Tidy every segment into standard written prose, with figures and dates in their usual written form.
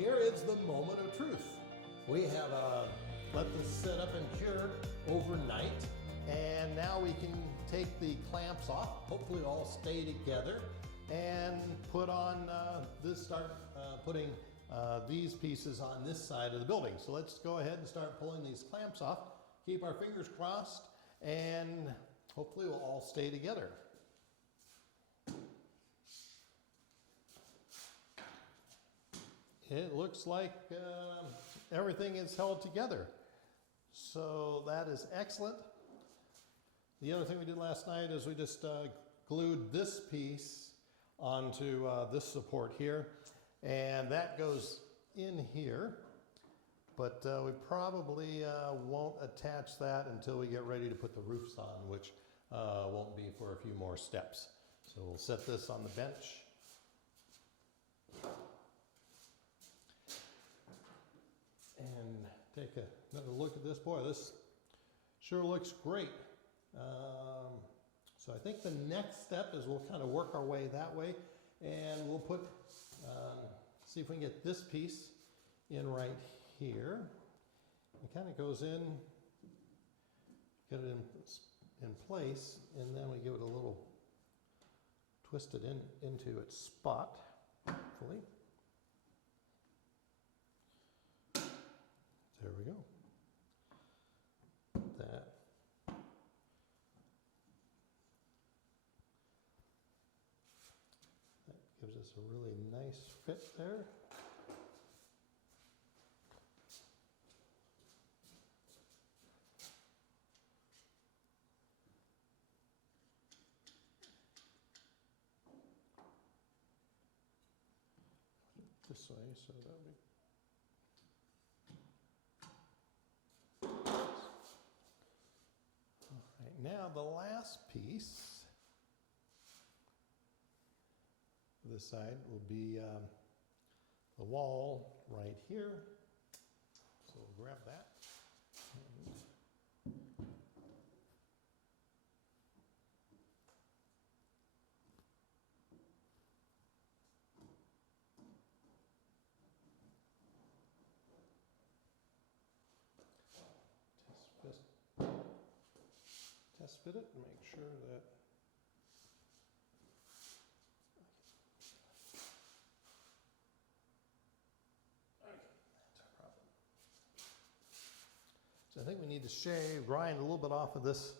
here is the moment of truth. We have let this sit up and cured overnight, and now we can take the clamps off, hopefully all stay together, and put on start putting these pieces on this side of the building. So let's go ahead and start pulling these clamps off. Keep our fingers crossed, and hopefully we'll all stay together. It looks like everything is held together. So that is excellent. The other thing we did last night is we just glued this piece onto this support here, and that goes in here, but we probably won't attach that until we get ready to put the roofs on, which won't be for a few more steps. So we'll set this on the bench. And take another look at this. Boy, this sure looks great. So I think the next step is we'll kind of work our way that way, and we'll put, see if we can get this piece in right here. It kind of goes in, get it in place, and then we give it a little twist it into its spot, hopefully. There we go. That. That gives us a really nice fit there. This way, so that'll be. Now the last piece this side will be the wall right here. So we'll grab that. Test fit it and make sure that that's our problem. So I think we need to grind a little bit off of this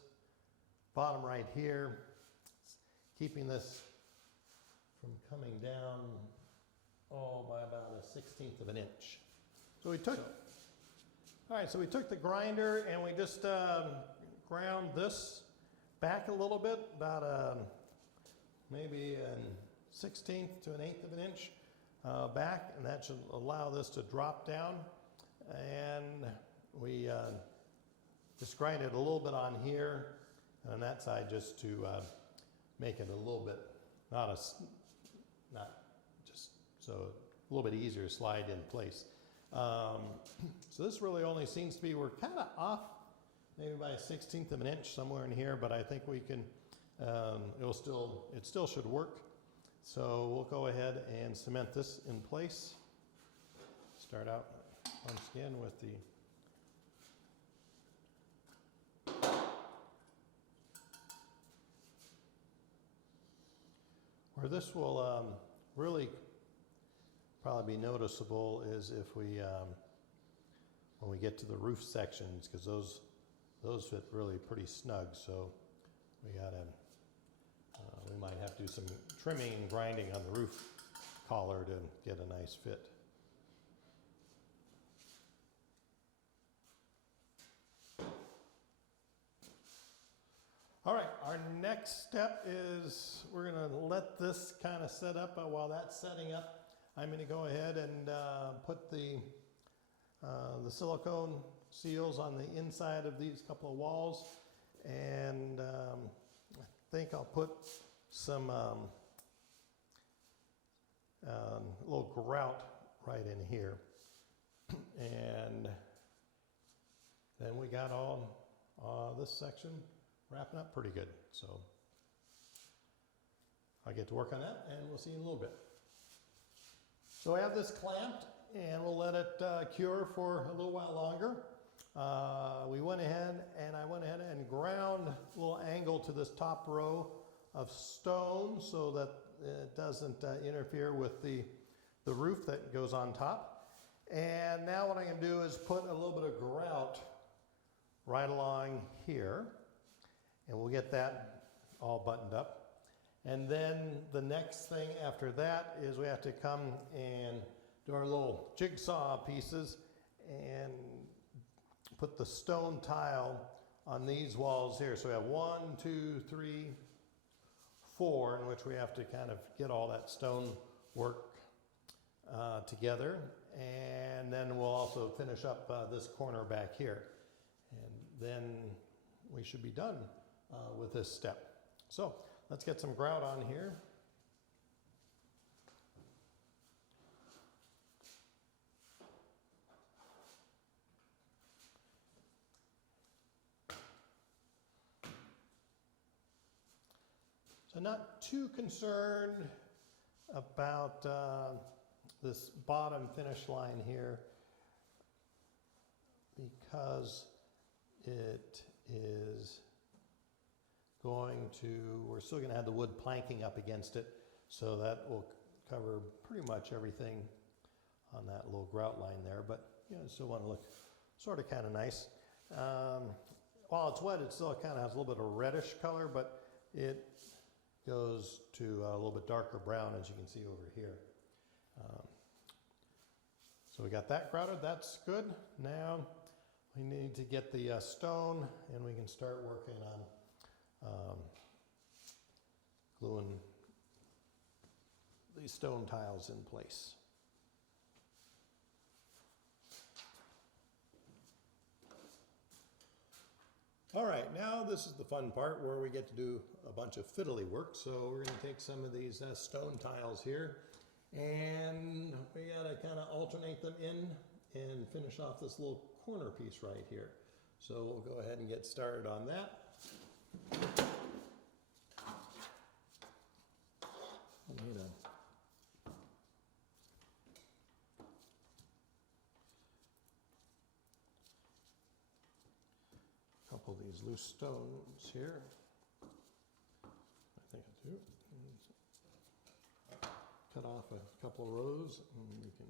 bottom right here, keeping this from coming down by about a 1/16 of an inch. So we took, all right, so we took the grinder and we just ground this back a little bit, about maybe a 1/16 to an 1/8 of an inch back, and that should allow this to drop down. And we just grind it a little bit on here and on that side, just to make it a little bit, not just so a little bit easier to slide in place. So this really only seems to be, we're kind of off maybe by a 1/16 of an inch somewhere in here, but I think we can, it still should work. So we'll go ahead and cement this in place. Start out once again with the where this will really probably be noticeable is if we, when we get to the roof sections, because those fit really pretty snug, so we gotta, we might have to do some trimming and grinding on the roof collar to get a nice fit. All right, our next step is we're gonna let this kind of set up. While that's setting up, I'm gonna go ahead and put the silicone seals on the inside of these couple of walls, and I think I'll put some little grout right in here, and then we got all this section wrapping up pretty good. So I'll get to work on that, and we'll see you in a little bit. So I have this clamped, and we'll let it cure for a little while longer. We went ahead and I went ahead and ground a little angle to this top row of stone so that it doesn't interfere with the roof that goes on top. And now what I'm going to do is put a little bit of grout right along here, and we'll get that all buttoned up. And then the next thing after that is we have to come and do our little jigsaw pieces and put the stone tile on these walls here. So we have 1, 2, 3, 4, in which we have to kind of get all that stone work together. And then we'll also finish up this corner back here. And then we should be done with this step. So let's get some grout on here. So not too concerned about this bottom finish line here, because it is going to, we're still going to have the wood planking up against it, so that will cover pretty much everything on that little grout line there, but you know, still want to look sort of kind of nice. While it's wet, it still kind of has a little bit of reddish color, but it goes to a little bit darker brown, as you can see over here. So we got that grouted, that's good. Now we need to get the stone, and we can start working on gluing these stone tiles in place. All right, now this is the fun part where we get to do a bunch of fiddly work. So we're going to take some of these stone tiles here, and we got to kind of alternate them in and finish off this little corner piece right here. So we'll go ahead and get started on that. I need a couple of these loose stones here. I think I do. Cut off a couple of rows, and we can.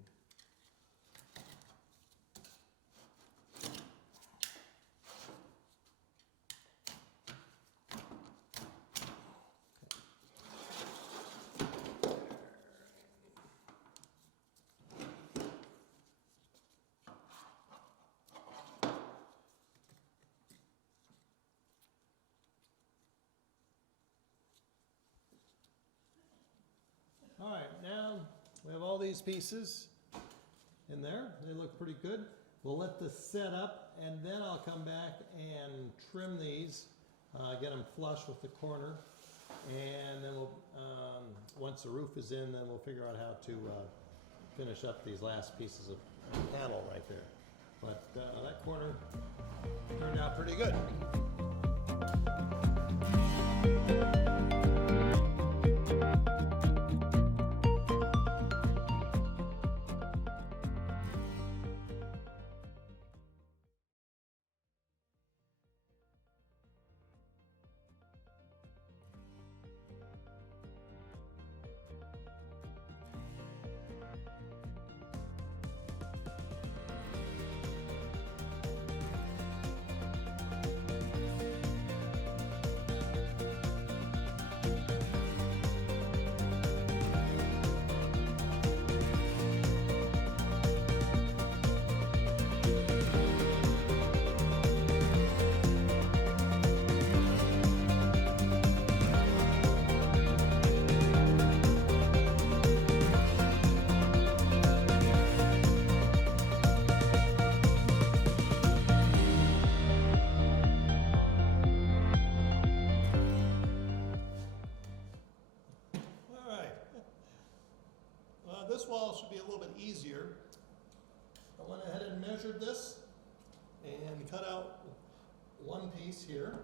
All right, now we have all these pieces in there. They look pretty good. We'll let this set up, and then I'll come back and trim these, get them flush with the corner, and then we'll, once the roof is in, then we'll figure out how to finish up these last pieces of panel right there. But that corner turned out pretty good. This wall should be a little bit easier. I went ahead and measured this and cut out one piece here,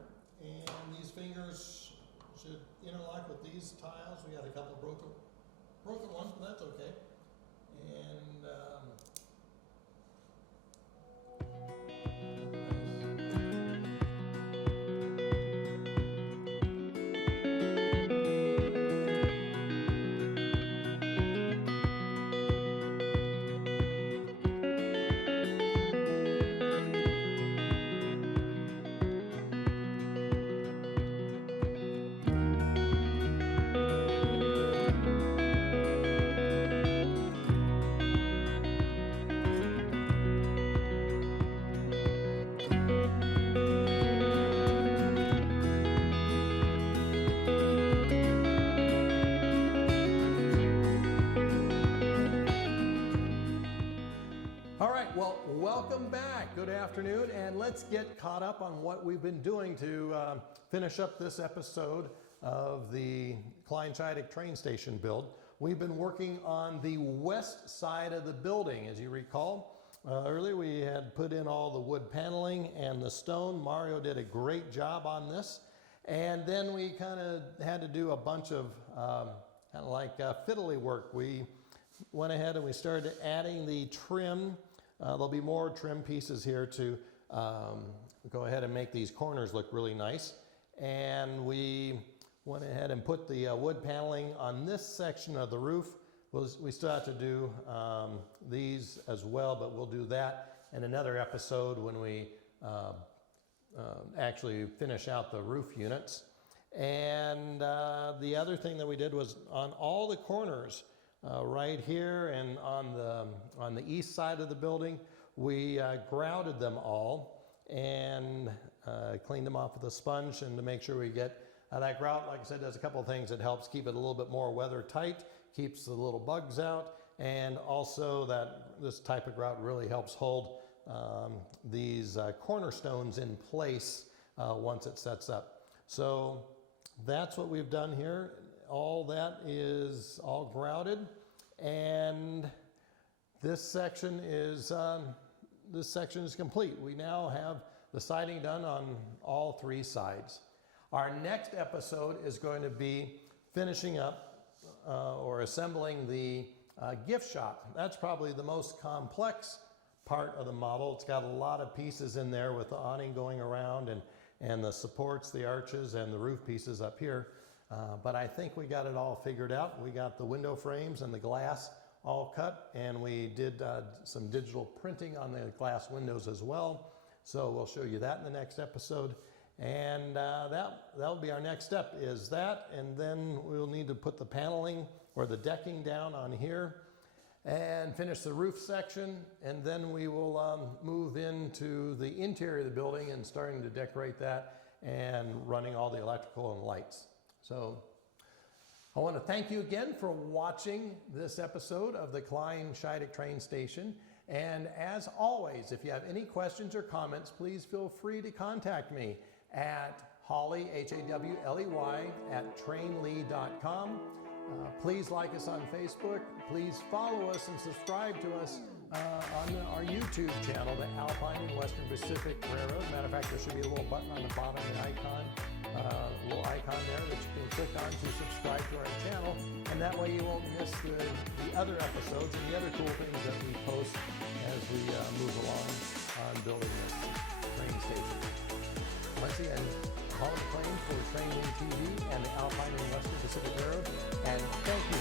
and these fingers should interlock with these tiles. We got a couple broken ones, but that's okay. And Well, welcome back. Good afternoon, and let's get caught up on what we've been doing to finish up this episode of the Kleine Scheidegg train station build. We've been working on the west side of the building. As you recall, earlier we had put in all the wood paneling and the stone. Mario did a great job on this. And then we kind of had to do a bunch of kind of like fiddly work. We went ahead and we started adding the trim. There'll be more trim pieces here to go ahead and make these corners look really nice. And we went ahead and put the wood paneling on this section of the roof. We still have to do these as well, but we'll do that in another episode when we actually finish out the roof units. And the other thing that we did was on all the corners, right here and on the east side of the building, we grouted them all and cleaned them off with a sponge, and to make sure we get that grout, like I said, does a couple of things. It helps keep it a little bit more weather tight, keeps the little bugs out, and also that this type of grout really helps hold these cornerstones in place once it sets up. So that's what we've done here. All that is all grouted, and this section is complete. We now have the siding done on all three sides. Our next episode is going to be finishing up or assembling the gift shop. That's probably the most complex part of the model. It's got a lot of pieces in there with the awning going around and the supports, the arches, and the roof pieces up here. But I think we got it all figured out. We got the window frames and the glass all cut, and we did some digital printing on the glass windows as well. So we'll show you that in the next episode. And that'll be our next step, is that, and then we'll need to put the paneling or the decking down on here and finish the roof section, and then we will move into the interior of the building and starting to decorate that and running all the electrical and lights. So I want to thank you again for watching this episode of the Kleine Scheidegg train station. And as always, if you have any questions or comments, please feel free to contact me at Hawley, Hawley, @trainli.com. Please like us on Facebook. Please follow us and subscribe to us on our YouTube channel, the Alpine and Western Pacific Railroad. Matter of fact, there should be a little button on the bottom of the icon, a little icon there that you can click on to subscribe to our channel, and that way you won't miss the other episodes and the other cool things that we post as we move along on building this train station. Once again, Hall of Fame for TrainLi TV and the Alpine and Western Pacific Railroad, and thank you